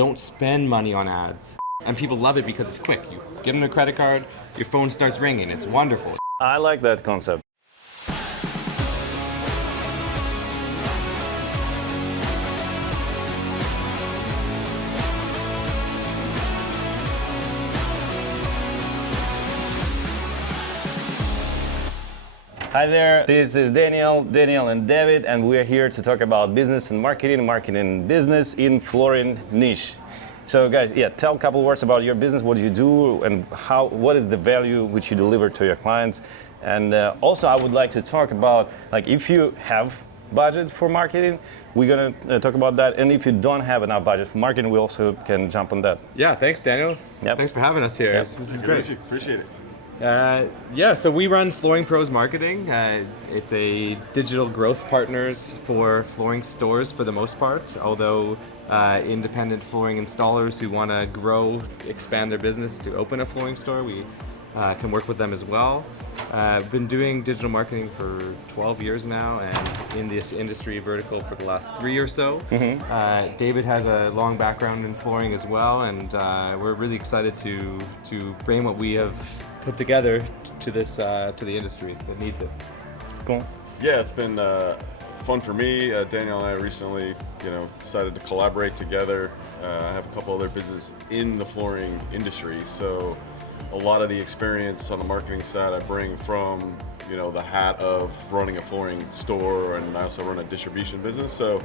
don't spend money on ads. And people love it because it's quick. You give them a credit card, your phone starts ringing. It's wonderful. I like that concept. Hi there, this is Daniel and David, and we're here to talk about business and marketing and business in flooring niche. So guys, tell a couple words about your business, what you do, and what is the value which you deliver to your clients. And also I would like to talk about, like, if you have budget for marketing, we're gonna talk about that. And if you don't have enough budget for marketing, we also can jump on that. Yeah, thanks Daniel. Yep. Thanks for having us here. Yep. This is great. Appreciate it. So we run Flooring Pros Marketing. It's a digital growth partners for flooring stores for the most part, although independent flooring installers who want to grow, expand their business to open a flooring store, we can work with them as well. I've been doing digital marketing for 12 years now, and in this industry vertical for the last 3 or so. Mm-hmm. David has a long background in flooring as well, and we're really excited to bring what we have put together to this to the industry that needs it. Cool. Yeah, it's been fun for me. Daniel and I recently, decided to collaborate together. I have a couple other businesses in the flooring industry, so a lot of the experience on the marketing side I bring from, the hat of running a flooring store, and I also run a distribution business. So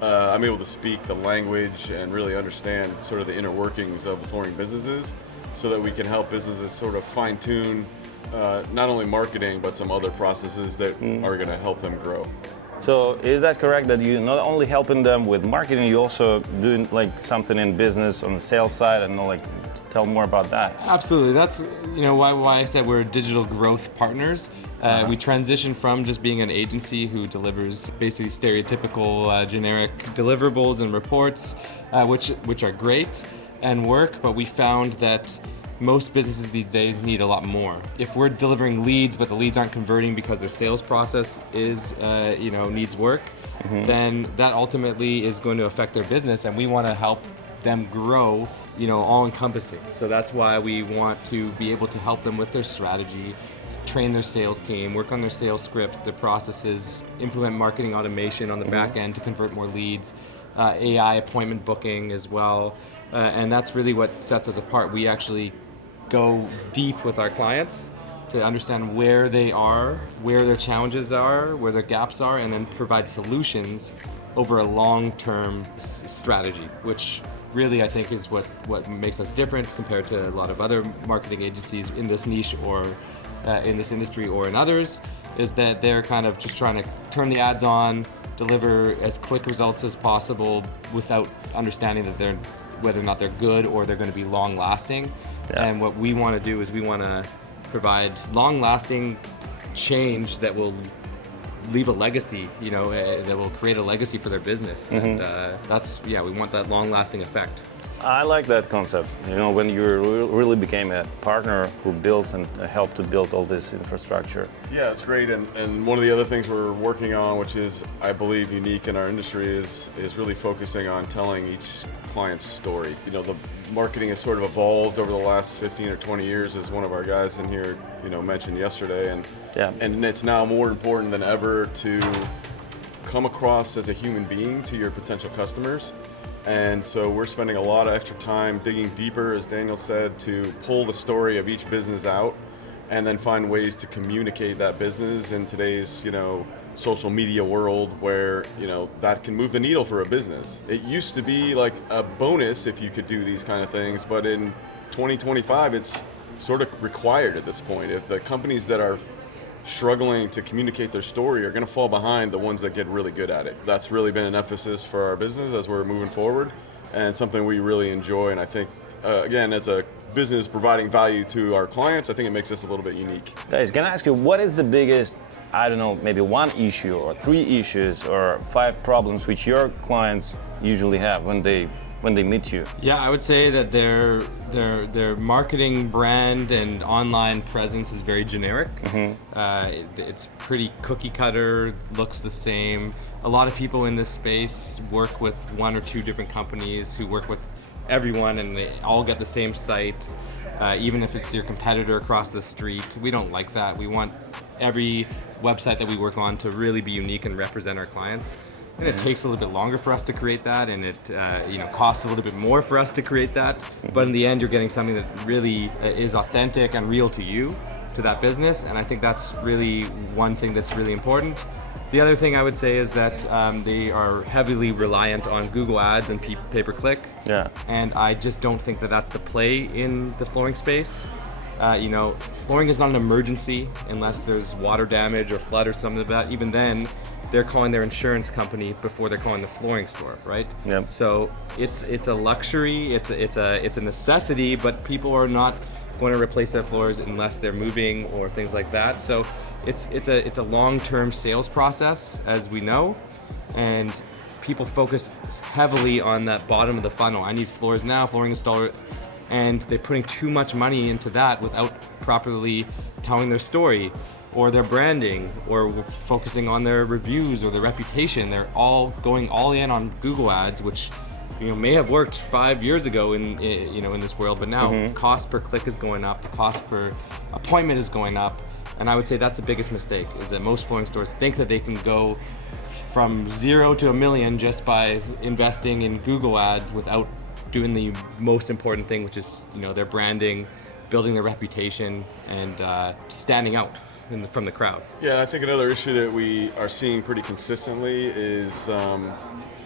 I'm able to speak the language and really understand sort of the inner workings of the flooring businesses, so that we can help businesses sort of fine-tune not only marketing, but some other processes that are going to help them grow. So is that correct that you not only helping them with marketing, you also doing like something in business on the sales side, and tell more about that? Absolutely. That's why I said we're digital growth partners. We transitioned from just being an agency who delivers basically stereotypical generic deliverables and reports, which are great and work, but we found that most businesses these days need a lot more. If we're delivering leads, but the leads aren't converting because their sales process is, needs work, then that ultimately is going to affect their business, and we want to help them grow, all-encompassing. So that's why we want to be able to help them with their strategy, train their sales team, work on their sales scripts, their processes, implement marketing automation on the back end to convert more leads, AI appointment booking as well. And that's really what sets us apart. We actually go deep with our clients to understand where they are, where their challenges are, where their gaps are, and then provide solutions over a long-term strategy, which really I think is what makes us different compared to a lot of other marketing agencies in this niche or in this industry or in others, is that they're kind of just trying to turn the ads on, deliver as quick results as possible without understanding that whether or not they're good or they're going to be long-lasting. Yeah. And what we want to do is we want to provide long-lasting change that will leave a legacy, that will create a legacy for their business. And we want that long-lasting effect. I like that concept. When you really became a partner who builds and helped to build all this infrastructure. Yeah, it's great. And one of the other things we're working on, which is, I believe, unique in our industry, is really focusing on telling each client's story. The marketing has sort of evolved over the last 15 or 20 years, as one of our guys in here, mentioned yesterday. And it's now more important than ever to come across as a human being to your potential customers. And so we're spending a lot of extra time digging deeper, as Daniel said, to pull the story of each business out and then find ways to communicate that business in today's, social media world where, that can move the needle for a business. It used to be like a bonus if you could do these kind of things, but in 2025, it's sort of required at this point. If the companies that are struggling to communicate their story are going to fall behind the ones that get really good at it. That's really been an emphasis for our business as we're moving forward, and something we really enjoy. And I think, again, as a business providing value to our clients, I think it makes us a little bit unique. Guys, can I ask you, what is the biggest, maybe one issue or 3 issues or 5 problems which your clients usually have when they meet you? Yeah, I would say that their marketing brand and online presence is very generic. It's pretty cookie cutter, looks the same. A lot of people in this space work with 1 or 2 different companies who work with everyone and they all get the same site, even if it's your competitor across the street. We don't like that. We want every website that we work on to really be unique and represent our clients. And it takes a little bit longer for us to create that, and it costs a little bit more for us to create that. But in the end, you're getting something that really is authentic and real to you, to that business. And I think that's really one thing that's really important. The other thing I would say is that they are heavily reliant on Google Ads and pay-per-click. Yeah. And I just don't think that that's the play in the flooring space. Flooring is not an emergency unless there's water damage or flood or something like that. Even then, they're calling their insurance company before they're calling the flooring store, right? Yep. So it's a luxury, it's a necessity, but people are not going to replace their floors unless they're moving or things like that. So it's a long-term sales process, as we know, and people focus heavily on that bottom of the funnel. I need floors now, flooring installer, and they're putting too much money into that without properly telling their story or their branding or focusing on their reviews or their reputation. They're all going all in on Google Ads, which may have worked 5 years ago in this world, but now cost per click is going up, the cost per appointment is going up, and I would say that's the biggest mistake, is that most flooring stores think that they can go from 0 to $1 million just by investing in Google Ads without doing the most important thing, which is their branding, building their reputation, and standing out from the crowd. Yeah, and I think another issue that we are seeing pretty consistently is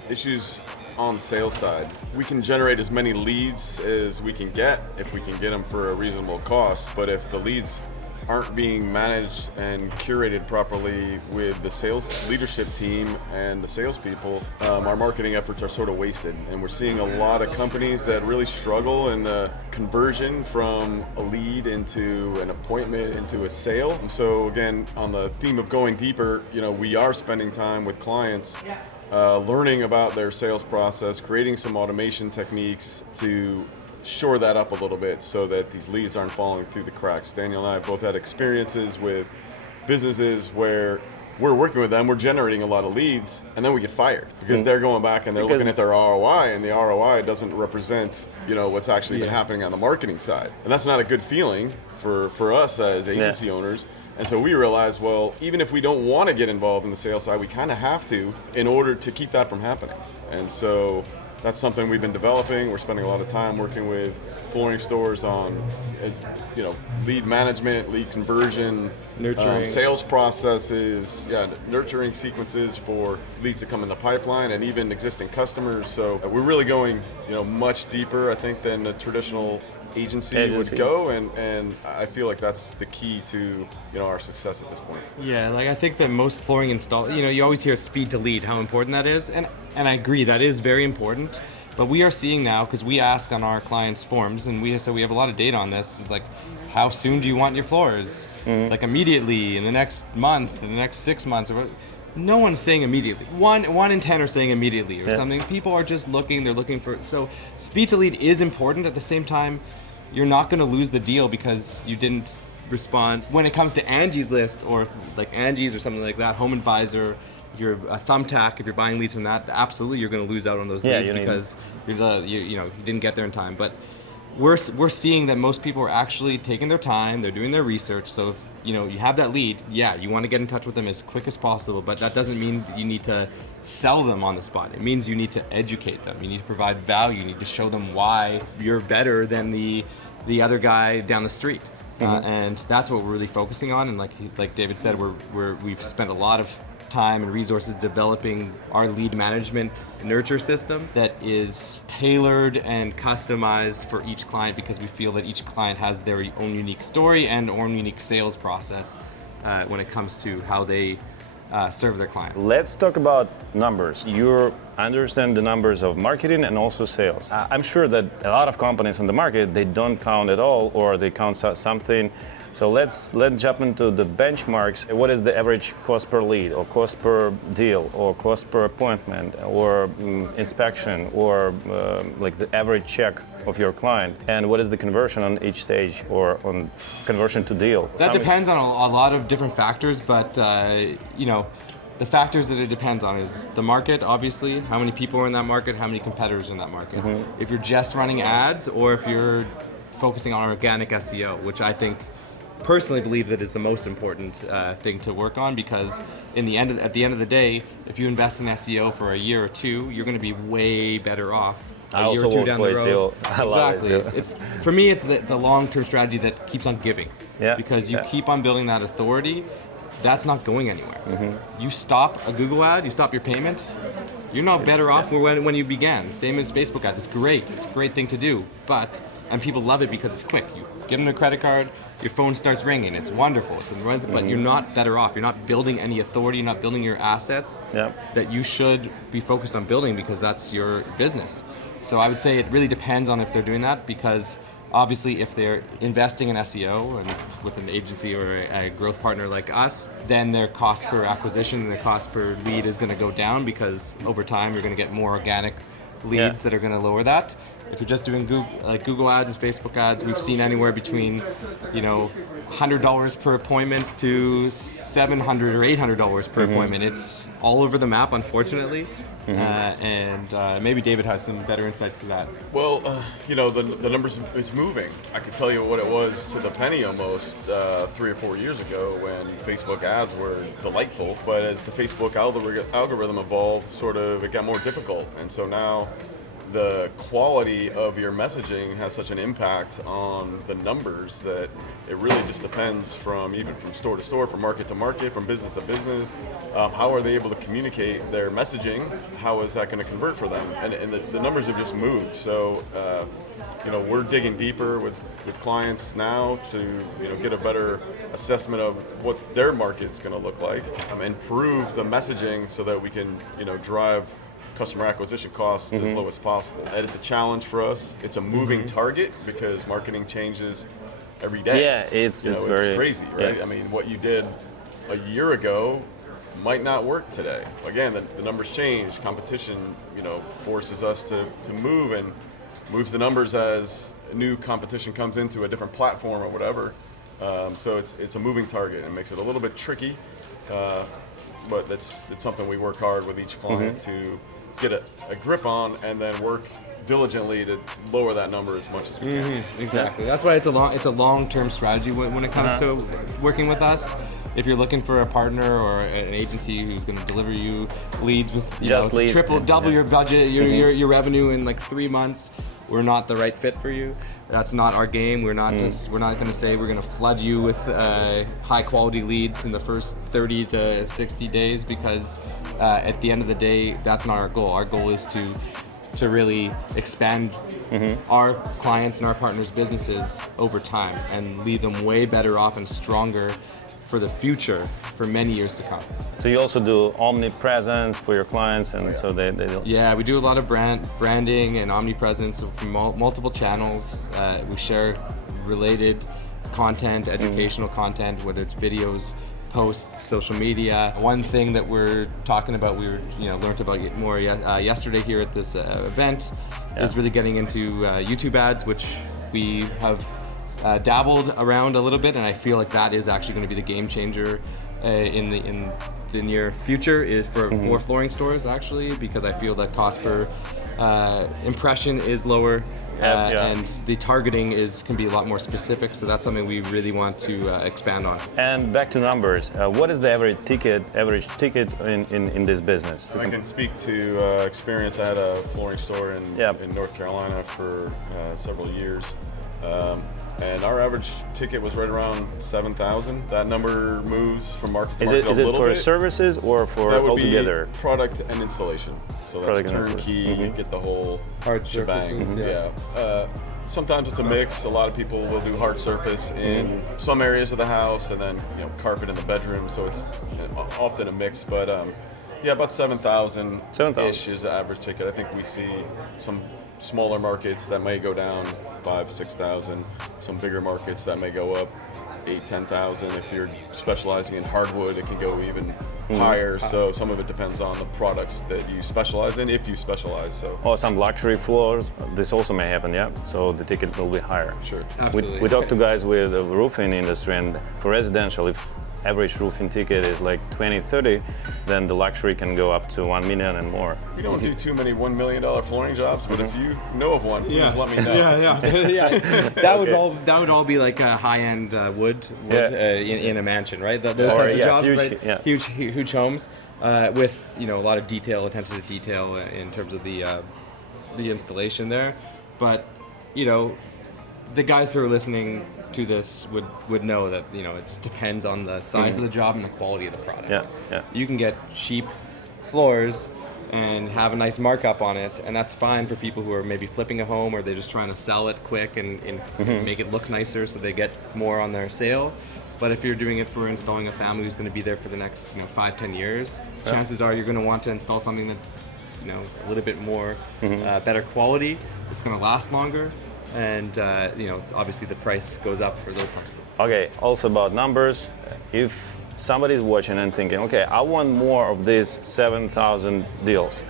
issues on the sales side. We can generate as many leads as we can get if we can get them for a reasonable cost, but if the leads aren't being managed and curated properly with the sales leadership team and the salespeople, our marketing efforts are sort of wasted. And we're seeing a lot of companies that really struggle in the conversion from a lead into an appointment into a sale. And so again, on the theme of going deeper, we are spending time with clients learning about their sales process, creating some automation techniques to shore that up a little bit so that these leads aren't falling through the cracks. Daniel and I have both had experiences with businesses where we're working with them, we're generating a lot of leads, and then we get fired because they're going back and they're looking at their ROI, and the ROI doesn't represent what's actually been happening on the marketing side. And that's not a good feeling for us as agency owners. And so we realized, well, even if we don't want to get involved in the sales side, we kind of have to in order to keep that from happening. And so that's something we've been developing. We're spending a lot of time working with flooring stores on, lead management, lead conversion, nurturing, sales processes, nurturing sequences for leads that come in the pipeline and even existing customers. So we're really going, much deeper, I think, than a traditional agency would go, and I feel like that's the key to our success at this point. Yeah, I think that most flooring install, you always hear speed to lead, how important that is, and I agree, that is very important. But we are seeing now, because we ask on our clients' forms, and we have a lot of data on this, is how soon do you want your floors? Immediately, in the next month, in the next 6 months, or no one's saying immediately. One in 10 are saying immediately or something. People are just looking, they're looking for, so speed to lead is important. At the same time, you're not going to lose the deal because you didn't respond. When it comes to Angie's List or Angie's or something like that, Home Advisor, you're a Thumbtack, if you're buying leads from that, absolutely you're going to lose out on those leads because you didn't get there in time. But we're seeing that most people are actually taking their time, they're doing their research. So if you have that lead, you want to get in touch with them as quick as possible, but that doesn't mean you need to sell them on the spot. It means you need to educate them. You need to provide value. You need to show them why you're better than the other guy down the street. And that's what we're really focusing on. And like David said, we've spent a lot of time and resources developing our lead management nurture system that is tailored and customized for each client, because we feel that each client has their own unique story and own unique sales process when it comes to how they serve their clients. Let's talk about numbers. You understand the numbers of marketing and also sales. I'm sure that a lot of companies on the market, they don't count at all, or they count something. So let's jump into the benchmarks. What is the average cost per lead, or cost per deal, or cost per appointment, or inspection, or the average check of your client? And what is the conversion on each stage, or on conversion to deal? That depends on a lot of different factors, but The factors that it depends on is the market, obviously, how many people are in that market, how many competitors are in that market. If you're just running ads, or if you're focusing on organic SEO, which I think personally believe that is the most important thing to work on, because at the end of the day, if you invest in SEO for a year or two, you're going to be way better off a year or two down the road. Exactly. It's for me, it's the long-term strategy that keeps on giving. Yeah. Because you keep on building that authority, that's not going anywhere. You stop a Google ad, you stop your payment, you're not better off when you began. Same as Facebook ads. It's great. It's a great thing to do, and people love it because it's quick. You give them a credit card, your phone starts ringing. It's wonderful. But you're not better off. You're not building any authority. You're not building your assets that you should be focused on building, because that's your business. So I would say it really depends on if they're doing that, because obviously if they're investing in SEO and with an agency or a growth partner like us, then their cost per acquisition and their cost per lead is going to go down, because over time you're going to get more organic leads that are going to lower that. If you're just doing Google ads and Facebook ads, we've seen anywhere between, $100 per appointment to $700 or $800 per appointment. It's all over the map, unfortunately. And maybe David has some better insights to that. Well, the numbers, it's moving. I could tell you what it was to the penny almost 3 or 4 years ago when Facebook ads were delightful. But as the Facebook algorithm evolved, it got more difficult. And so now the quality of your messaging has such an impact on the numbers that it really just depends from store to store, from market to market, from business to business. How are they able to communicate their messaging? How is that going to convert for them? And the numbers have just moved. So, we're digging deeper with clients now to get a better assessment of what their market's going to look like, and improve the messaging so that we can drive customer acquisition costs as low as possible. And it's a challenge for us. It's a moving target because marketing changes every day. Yeah, it's crazy, right? Yeah. I mean, what you did a year ago might not work today. Again, the numbers change. Competition, forces us to move and moves the numbers as new competition comes into a different platform or whatever. So it's a moving target. It makes it a little bit tricky, but it's something we work hard with each client to get a grip on, and then work diligently to lower that number as much as we can. Exactly. That's why it's a long-term strategy when it comes to working with us. If you're looking for a partner or an agency who's going to deliver you leads with double your budget, your revenue in like 3 months, we're not the right fit for you. That's not our game. We're not going to say we're going to flood you with high quality leads in the first 30 to 60 days, because at the end of the day, that's not our goal. Our goal is to really expand our clients and our partners' businesses over time and leave them way better off and stronger for the future for many years to come. So you also do omnipresence for your clients, and so they Yeah, we do a lot of branding and omnipresence from multiple channels. We share related content, educational content, whether it's videos, posts, social media. One thing that we're talking about, we learned about it more yesterday here at this event, is really getting into YouTube ads, which we have dabbled around a little bit, and I feel like that is actually going to be the game changer in the near future, is for flooring stores, actually, because I feel that cost per impression is lower, and the targeting can be a lot more specific. So that's something we really want to expand on. And back to numbers, what is the average ticket in this business? I can speak to experience. I had a flooring store in North Carolina for several years. And our average ticket was right around 7,000. That number moves from market to market a little bit. Is it for services or for that would altogether? Be product and installation. So that's turnkey. You get the whole hard shebang. Sometimes it's a mix. A lot of people will do hard surface in some areas of the house, and then carpet in the bedroom. So it's often a mix. But about 7,000-ish is the average ticket. I think we see some smaller markets that may go down 5,000-6,000. Some bigger markets that may go up 8,000-10,000. If you're specializing in hardwood, it can go even higher. So some of it depends on the products that you specialize in, if you specialize. So. Or some luxury floors, this also may happen, so the ticket will be higher. Sure. Absolutely. We talk to guys with the roofing industry, and for residential, average roofing ticket is like 20, 30, then the luxury can go up to 1 million and more. We don't do too many $1 million flooring jobs, but if you know of one, please let me know. Yeah. That would all be like a high-end wood in a mansion, right? Those types of jobs, huge, right? Huge homes with a lot of detail, attention to detail in terms of the installation there. But the guys who are listening to this would know that it just depends on the size of the job and the quality of the product. Yeah. You can get cheap floors and have a nice markup on it, and that's fine for people who are maybe flipping a home or they're just trying to sell it quick and make it look nicer so they get more on their sale. But if you're doing it for installing a family who's going to be there for the next 5-10 years, chances are you're going to want to install something that's a little bit more better quality. It's going to last longer. And obviously the price goes up for those types of things. Okay, also about numbers. If somebody's watching and thinking, okay, I want more of these 7,000 deals,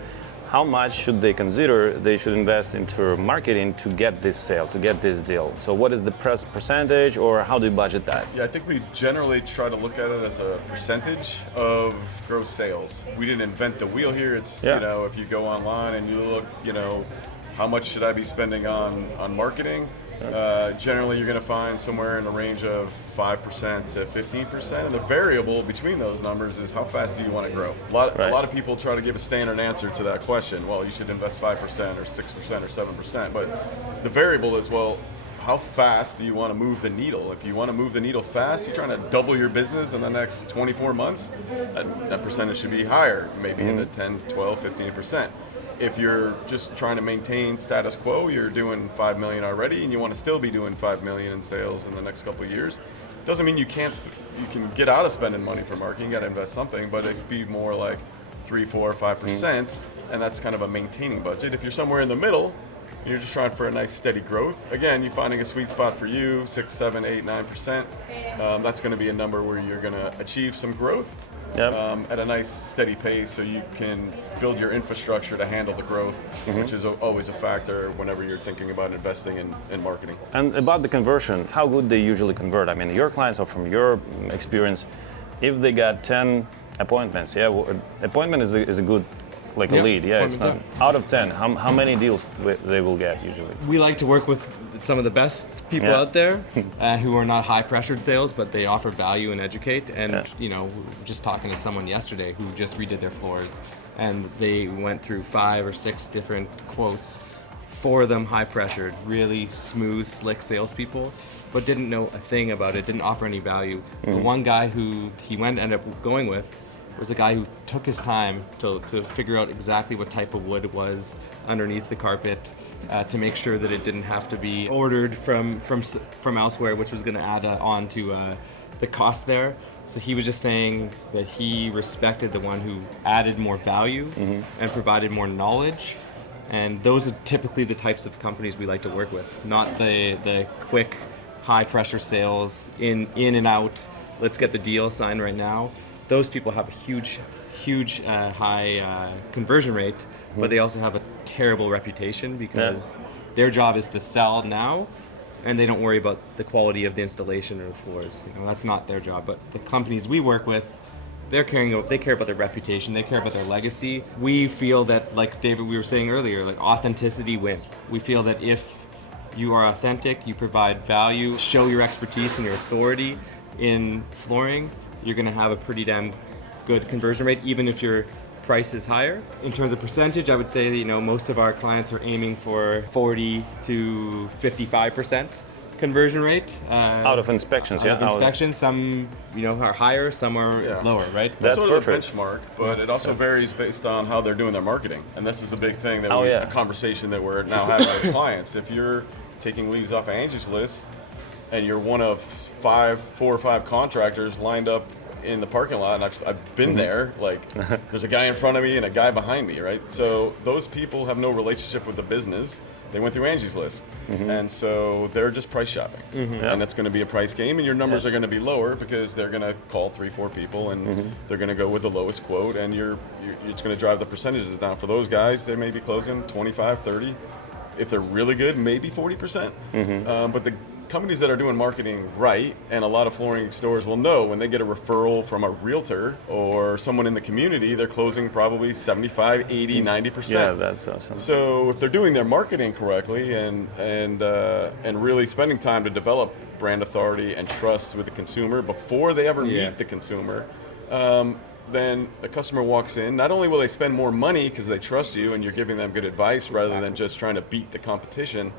how much should they consider they should invest into marketing to get this sale, to get this deal? So what is the percentage, or how do you budget that? Yeah, I think we generally try to look at it as a percentage of gross sales. We didn't invent the wheel here. It's, if you go online and you look, how much should I be spending on marketing? Generally, you're going to find somewhere in the range of 5% to 15%, and the variable between those numbers is how fast do you want to grow. A lot of people try to give a standard answer to that question. Well, you should invest 5% or 6% or 7%, but the variable is, well, how fast do you want to move the needle? If you want to move the needle fast, you're trying to double your business in the next 24 months, that percentage should be higher, maybe in the 10, 12, 15%. If you're just trying to maintain status quo, you're doing 5 million already, and you want to still be doing 5 million in sales in the next couple of years. Doesn't mean you can get out of spending money for marketing. You got to invest something, but it could be more like 3, 4, 5%, and that's kind of a maintaining budget. If you're somewhere in the middle, you're just trying for a nice steady growth. Again, you're finding a sweet spot for you, 6, 7, 8, 9%. That's going to be a number where you're going to achieve some growth. At a nice steady pace, so you can build your infrastructure to handle the growth, which is always a factor whenever you're thinking about investing in marketing. And about the conversion, how good they usually convert? I mean, your clients, or from your experience, if they got 10 appointments, appointment is a good, like a lead, it's not out of 10. How many deals they will get usually? We like to work with some of the best people out there who are not high pressured sales, but they offer value and educate. And just talking to someone yesterday who just redid their floors, and they went through 5 or 6 different quotes, 4 of them high pressured, really smooth, slick salespeople, but didn't know a thing about it, didn't offer any value. The one guy who he ended up going with was a guy who took his time to figure out exactly what type of wood was underneath the carpet, to make sure that it didn't have to be ordered from elsewhere, which was going to add on to the cost there. So he was just saying that he respected the one who added more value and provided more knowledge. And those are typically the types of companies we like to work with, not the quick, high pressure sales in and out. Let's get the deal signed right now. Those people have a huge high conversion rate, but they also have a terrible reputation because their job is to sell now, and they don't worry about the quality of the installation or the floors. That's not their job. But the companies we work with, they care about their reputation, they care about their legacy. We feel that, like David, we were saying earlier, like authenticity wins. We feel that if you are authentic, you provide value, show your expertise and your authority in flooring, you're going to have a pretty damn good conversion rate, even if your price is higher. In terms of percentage, I would say most of our clients are aiming for 40 to 55% conversion rate. Out of inspections, Out of inspections, some are higher, some are lower, right? That's sort of the perfect. benchmark, but it also varies based on how they're doing their marketing. And this is a big thing that a conversation that we're now having with clients. If you're taking leads off of Angie's list, and you're one of 4 or 5 contractors lined up in the parking lot, and I've been there, like there's a guy in front of me and a guy behind me, right? So those people have no relationship with the business. They went through Angie's list, and so they're just price shopping. And it's going to be a price game, and your numbers are going to be lower because they're going to call 3, 4 people, and they're going to go with the lowest quote, and it's going to drive the percentages down. For those guys, they may be closing 25, 30. If they're really good, maybe 40%. But companies that are doing marketing right, and a lot of flooring stores will know when they get a referral from a realtor or someone in the community, they're closing probably 75, 80, 90%. Yeah, that's awesome. So if they're doing their marketing correctly and really spending time to develop brand authority and trust with the consumer before they ever meet the consumer, then the customer walks in. Not only will they spend more money because they trust you and you're giving them good advice rather than just trying to beat the competition,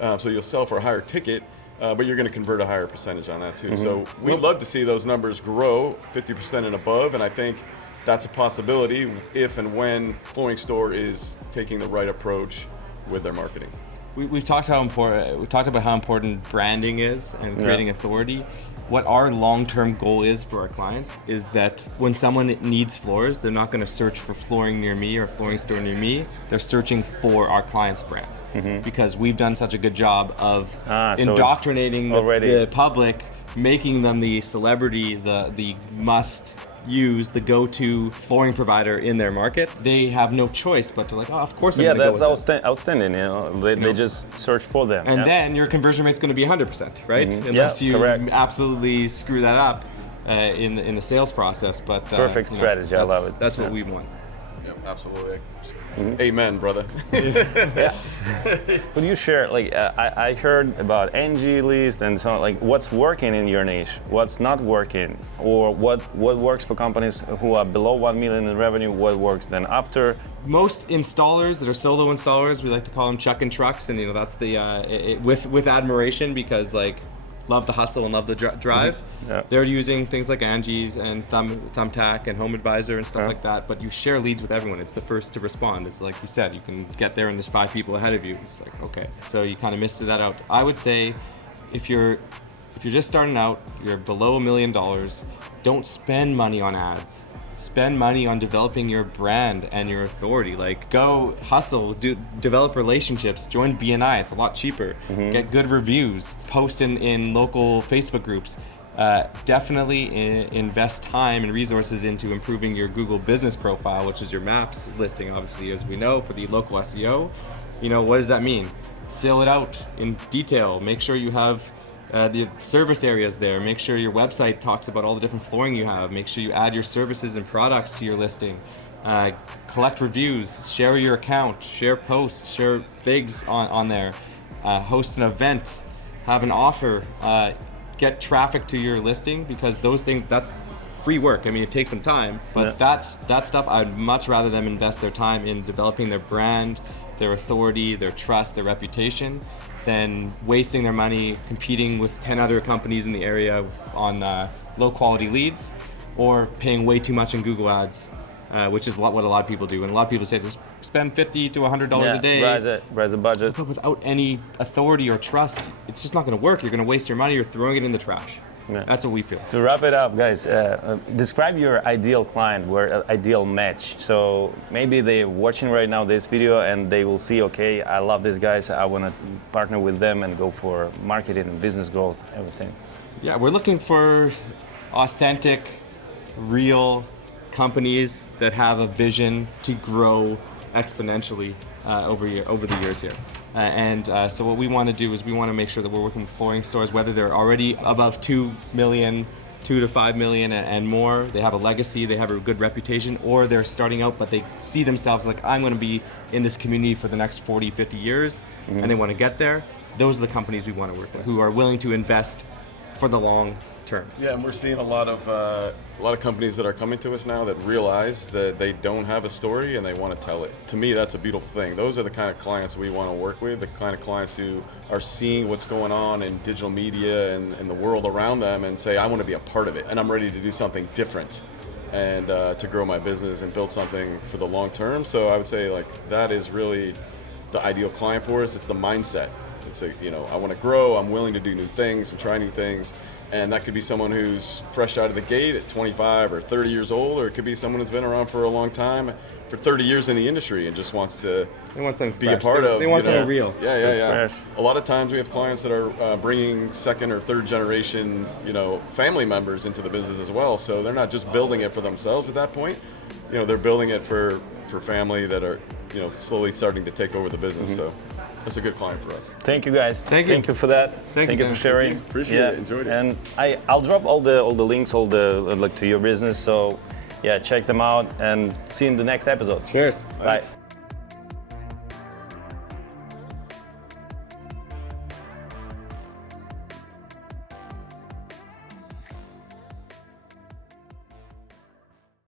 so you'll sell for a higher ticket, but you're going to convert a higher percentage on that too. So we'd love to see those numbers grow 50% and above, and I think that's a possibility if and when Flooring Store is taking the right approach with their marketing. We've talked about how important branding is and creating authority. What our long-term goal is for our clients is that when someone needs floors, they're not going to search for flooring near me or flooring store near me. They're searching for our client's brand because we've done such a good job of indoctrinating the public, making them the celebrity, the must use, the go-to flooring provider in their market. They have no choice but to of course I'm going to go with that's outstanding. They just search for them. And then your conversion rate's going to be 100%, right? Unless you absolutely screw that up in the sales process. But perfect strategy. I love it. That's what we want. Yep, absolutely. Amen, brother. Would you share, I heard about NG list and so on, what's working in your niche, what's not working, or what works for companies who are below 1 million in revenue, what works then after? Most installers that are solo installers, we like to call them chucking trucks, and that's the with admiration because love the hustle and love the drive. They're using things like Angie's and Thumbtack and Home Advisor and stuff like that, but you share leads with everyone. It's the first to respond. It's like you said, you can get there and there's 5 people ahead of you. It's like, okay. So you kind of missed that out. I would say if you're just starting out, you're below $1 million, don't spend money on ads. Spend money on developing your brand and your authority. Go hustle, develop relationships, join BNI. It's a lot cheaper. Get good reviews, post in local Facebook groups. Definitely invest time and resources into improving your Google business profile, which is your maps listing, obviously, as we know, for the local SEO. What does that mean? Fill it out in detail. Make sure you have the service areas there. Make sure your website talks about all the different flooring you have. Make sure you add your services and products to your listing. Collect reviews, share your account, share posts, share things on there. Host an event, have an offer, get traffic to your listing, because those things, that's free work. I mean, it takes some time, but that stuff, I'd much rather them invest their time in developing their brand, their authority, their trust, their reputation, than wasting their money competing with 10 other companies in the area on low quality leads, or paying way too much in Google ads, which is what a lot of people do. And a lot of people say just spend $50 to $100 a day. Raise the budget. But without any authority or trust, it's just not going to work. You're going to waste your money. You're throwing it in the trash. That's what we feel. To wrap it up, guys, describe your ideal client, your ideal match. So maybe they're watching right now this video and they will see, okay, I love these guys. I want to partner with them and go for marketing and business growth, everything. Yeah, we're looking for authentic, real companies that have a vision to grow exponentially over the years here. So what we want to do is we want to make sure that we're working with flooring stores, whether they're already above 2 million, 2 to 5 million and more, they have a legacy, they have a good reputation, or they're starting out but they see themselves like, I'm going to be in this community for the next 40, 50 years, and they want to get there. Those are the companies we want to work with, who are willing to invest for the long term. Yeah, and we're seeing a lot of companies that are coming to us now that realize that they don't have a story and they want to tell it. To me, that's a beautiful thing. Those are the kind of clients we want to work with, the kind of clients who are seeing what's going on in digital media and the world around them and say, I want to be a part of it and I'm ready to do something different and to grow my business and build something for the long term. So I would say that is really the ideal client for us. It's the mindset. It's I want to grow, I'm willing to do new things and try new things. And that could be someone who's fresh out of the gate at 25 or 30 years old, or it could be someone who's been around for a long time, for 30 years in the industry and just wants to be a part of. They want something real. Yeah. A lot of times we have clients that are bringing second or third generation, family members into the business as well. So they're not just building it for themselves at that point. They're building it for family that are, slowly starting to take over the business. So that's a good client for us. Thank you, guys. Thank you. Thank you for that. Thank you, for Dan. sharing. Thank you. Appreciate it. Enjoyed it. And I'll drop all the links, all the like to your business. So yeah, check them out and see you in the next episode. Cheers. Bye. Thanks.